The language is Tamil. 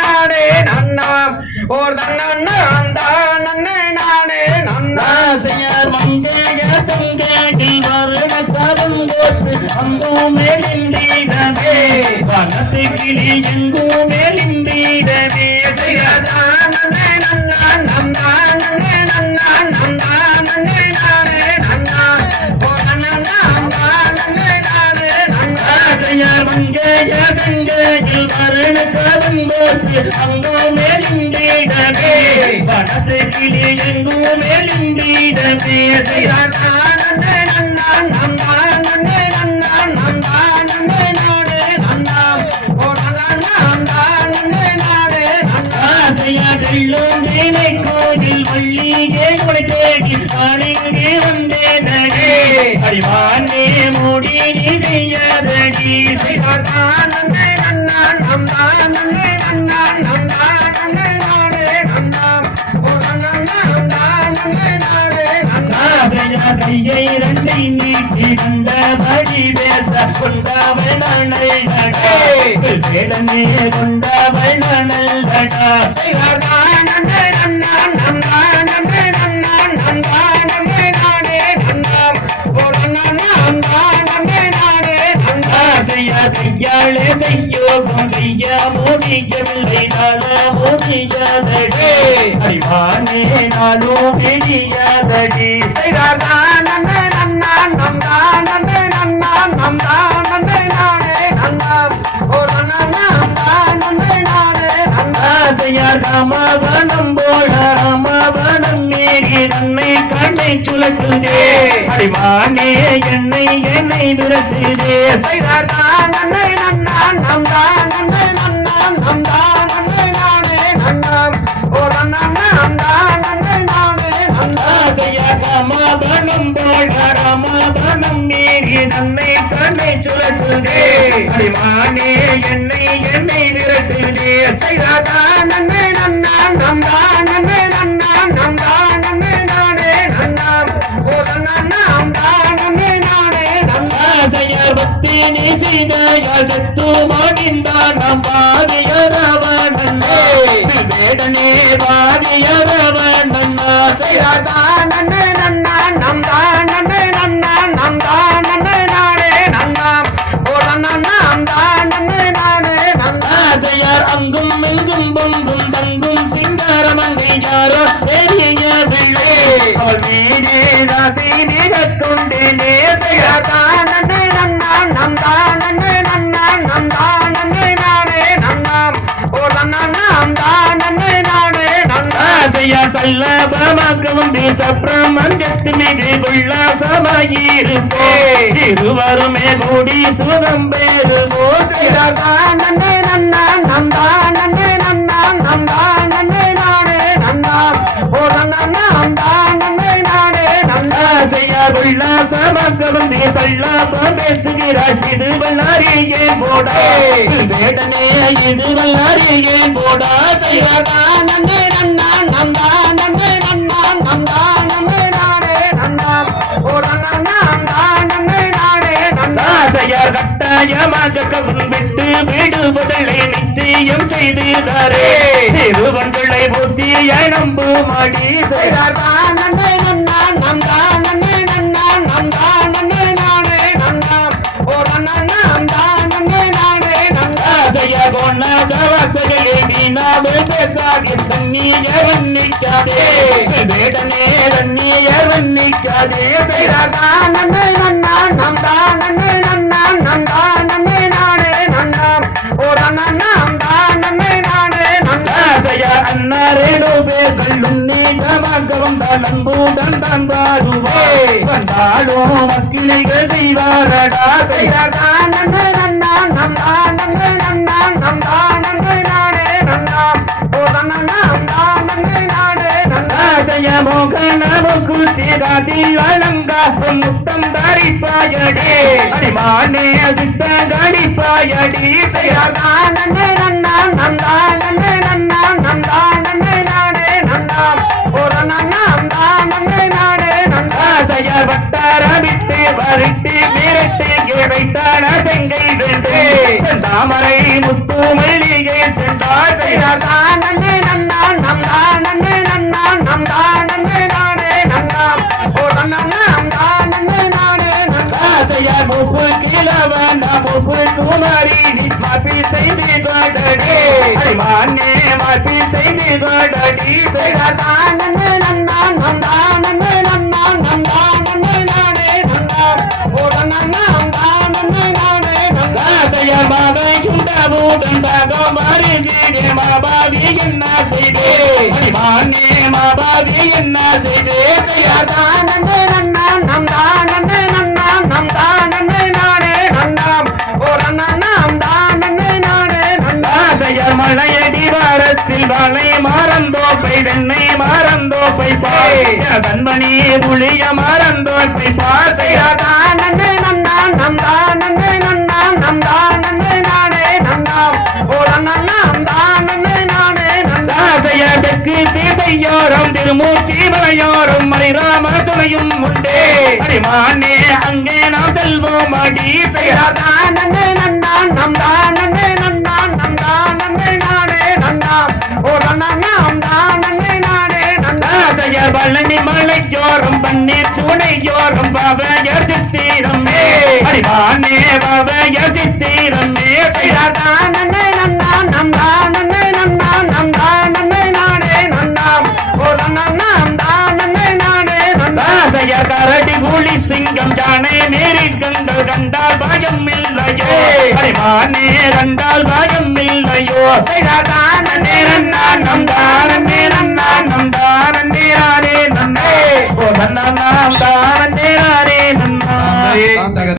நானே நன்னாம் ஓர் தன்னாம் தான் நன்னே நானே நன்னா செய்யார் மங்கேய சங்கேயில் வருண கருங்கோட்டு அங்கும் மேலிந்திடவே வனத்து கிளி எங்கும் மேலிந்திடவே செய்யாதான் நன்னே நன்னான் நந்தான் நன்னே நன்னான் நந்தான் நன்னே நானே நன்னா ஓர் தன்னாம் தான் நன்னே நானே நன்னா செய்யார் மங்கேய சங்கேயில் வருண கருங்கோட்டு அங்கும் மேலிந்திடவே வனத்து கிளி எங்கும் மேலிந்திடவே செய்யாதான் நன்னே நன்னான் நந்தான் நன்னே நன்னான் நந்தான் நன்னே நானே நன்னாம் ஓர் தன்னாம் தான் நன்னே நானே நன்னா ஆசையாகள்ளும் வீணை கோயில் வள்ளியே உனை தேடி அணிங்கே வந்தேனே அறிவானே மூடி நீ செய்யாதடி செய்யாதான் நன்னே நன்னான் நந்தான் நன்னே நன்னான் நந்தான் நன்னே நானே நன்னாம் ஓர் தன்னாம் தான் நன்னே நானே நன்னா ஆசையா கையை இரண்டை நீட்டி வந்தபடி பேச கொண்டவள் நனல்டா வேடனே கொண்டவள் நனல்டா செய்யாதான் நன்னே நன்னான் நந்தான் நன்னே நன்னான் நந்தான் நன்னே நானே நன்னாம் ஓர் தன்னாம் தான் நன்னே நானே நன்னா ஆசையா கையாளே செய்யோகம் செய்ய முடியவில்லை நாள முடியாதடி அறிவானே நாளும் பிடியாதடி செய்தார்தான் நன்னே நன்னான் நந்தான் நன்னே நன்னான் நந்தான் நன்னே நானே நன்னாம் ஓர் தன்னாம் தான் நன்னே நானே நன்னா ஆசையார் ராமவனம் போல ராமவனம் மீறி தன்னை கண்ணை சுழற்றுதே அறிவானே என்னை விரட்டுதே செய்தார்தான் நன்னே நன்னான் நந்தான் நன்னே நன்னான் நந்தான் நன்னே நானே நன்னாம் ஓர் தன்னாம் தான் நன்னே நானே நன்னா ஆசையார் ராமவனம் போல ராமவனம் மீறி தன்னை கண்ணை சுழற்றுதே அறிவானே என்னை விரட்டுதே செய்தார்தான் நன்னே நன்னான் நந்தான் நன்னே நன்னான் நந்தான் நன்னே நானே நன்னாம் ஓர் தன்னாம் தான் நன்னே நானே நன்னா ஆசையார் பக்தி நீ செய்தாயால் சத்து மாடிந்தான் நாம் பாடியரவன் வேடனே பாடியரவன் செய்தார்தான் நன்னே நன்னான் நந்தான் நன்னே நன்னான் நந்தான் நன்னே நானே நன்னாம் ஓர் தன்னாம் தான் நன்னே நானே நன்னா ஆசையார் அங்கும் எங்கும் பொங்கும் தங்கும் சிங்காரமங்கை யாரோ பெரிய பிள்ளை அவள் மீதே ராசி நிகத்துண்டினே செய்தார்தான் நன்னே நன்னான் நந்தான் நன்னே நன்னான் நந்தான் நன்னே நானே நன்னாம் ஓர் தன்னாம் தான் நன்னே நானே நன்னா ஆசையார் சல்லபமாகவும் தேசப்பிரமங்கத்து மீது உல்லாசமாயிருப்போ இருவருமே கூடி சுகம் பெறுவோ செய்தார்தான் நன்னே நன்னான் நந்தான் நன்னே நன்னான் நந்தான் நன்னே நானே நன்னாம் ஓர் தன்னாம் தான் நன்னே நானே நன்னா ஆசையார் உல்லாசமாகவும் தேசல்லாபம் பேசுகிறாள் இது வல்லாரியே போடா வேடனே இது வல்லாரியே போடா செய்தார்தான் நன்னே நன்னான் நந்தான் நன்னே நன்னான் நந்தான் நன்னே நானே நன்னாம் ஓர் தன்னாம் தான் நன்னே நானே நன்னா ஆசையார் கட்டாயமாக கவன் விட்டு விடுவதலை நிச்சயம் செய்துதாரே திருவன்களை புத்திய நம்பு மாடி செய்தார்தான் நன்னே நன்னான் நந்தான் நன்னே நன்னான் நந்தான் நன்னே நானே நன்னாம் ஓர் தன்னாம் தான் நன்னே நானே நன்னா ஆசையாக ஒன்னாக வார்த்தைகளே நீ நாவல் பேசாகி தண்ணீய வன்னிக்காதே வேடனே தண்ணீய வன்னிக்காதே செய்தார்தான் நன்னே நன்னான் நந்தான் நன்னே நன்னான் நந்தான் நன்னே நானே நன்னாம் ஓர் தன்னாம் தான் நன்னே நானே நன்னா ஆசையார் அன்னாரேடோ பேர்கள் உன்னீகமாக வந்தால் அன்புடன் தான் வாழுவா வந்தாலும் மக்கிளைகள் செய்வாரடா செய்தார்தான் நன்னே நன்னான் நந்தான் நன்னே நன்னான் நந்தான் நன்னே நானே நன்னாம் ஓர் தன்னாம் தான் நன்னே நானே நன்னா ஆசைய மோகன முக்குத்தி காதி அலங்கா முத்தம் தாரிப்பாயடே அடிமானே சித்த கடிப்பாயடி செய்தார்தான் நன்னே நன்னான் நந்தான் நன்னே நன்னான் நந்தான் நன்னே நானே நன்னாம் ஓர் தன்னாம் தான் நன்னே நானே நன்னா ஆசையார் வட்டாரமிட்டு வருட்டு மிரட்டு வைத்தான செங்கை வென்று தாமரை முத்து மல்லிகை சென்றார் காடடி அடிமானே மாற்றி செய்து காடடி செய்தார் தான் நன்னே நன்னான் நந்தான் நன்னே நன்னான் நந்தான் நன்னே நானே நந்தான் ஓட நன்னான் தான் நன்னே நானே நந்தான் செய்யார் பாபா குண்டாபூடன் பாகம் மாறி வீடே மாபாவி என்ன செய்தே அடிமானே மாபாவி என்ன செய்தே செய்யார் தான் நன்னே நன்னான் நந்தான் நன்னே நன்னான் நந்தான் நன்னே நானே நந்தான் ஓட நன்னான் தான் நன்னே நானே நந்தான் செய்யார் மலையடி வாரத்தில் வாழை மாறந்தோப்பை தென்னை மாறந்தோப்பை பாய் கண்மணி புளிய மாறந்தோப்பை பார் செய்யார் தான் நன்னே நன்னான் நந்தான் நன்னே நன்னான் நந்தான் நன்னே நானே நந்தான் ஓட நன்னான் தான் நன்னே நானே நந்தான் செய்யதற்கு திசையோரம் திருமூர்த்தி மலையோரம் மணிராம சுனையும் உண்டே அடிமானே அங்கே நாம் செல்வோம் அடி செய்யார் தான் நன்னே நன்னான் நந்தான் நன்னே நன்னான் நந்தான் நன்னே நானே நந்தான் ஓட நன்னான் தான் நன்னே நானே நந்தான் செய்யார் பழனி மலையோரம் பன்னீர் சூனையோரம் பாவையர் சித்திரமே அடிமானே பாவையர் சித்திரமே செய்யார் தான் நன்னே நன்னான் நந்தான் நன்னே நன்னான் நந்தான் நன்னே நானே நந்தான் ஓட நன்னான் தான் நன்னே நானே நந்தான் செய்யார் கரடி கூலி சிங்கம் யானை மேரி கண்கள் கண்டால் பயம் இல்லையோ அடிமானே கண்டால் பயம் இல்லையோ செய்தான் நன்னே நன்னான் நந்தான் நன்னே நன்னான் நந்தான நேரானே நன்னே ஓ நன்னா நந்தான நேரானே நன்னா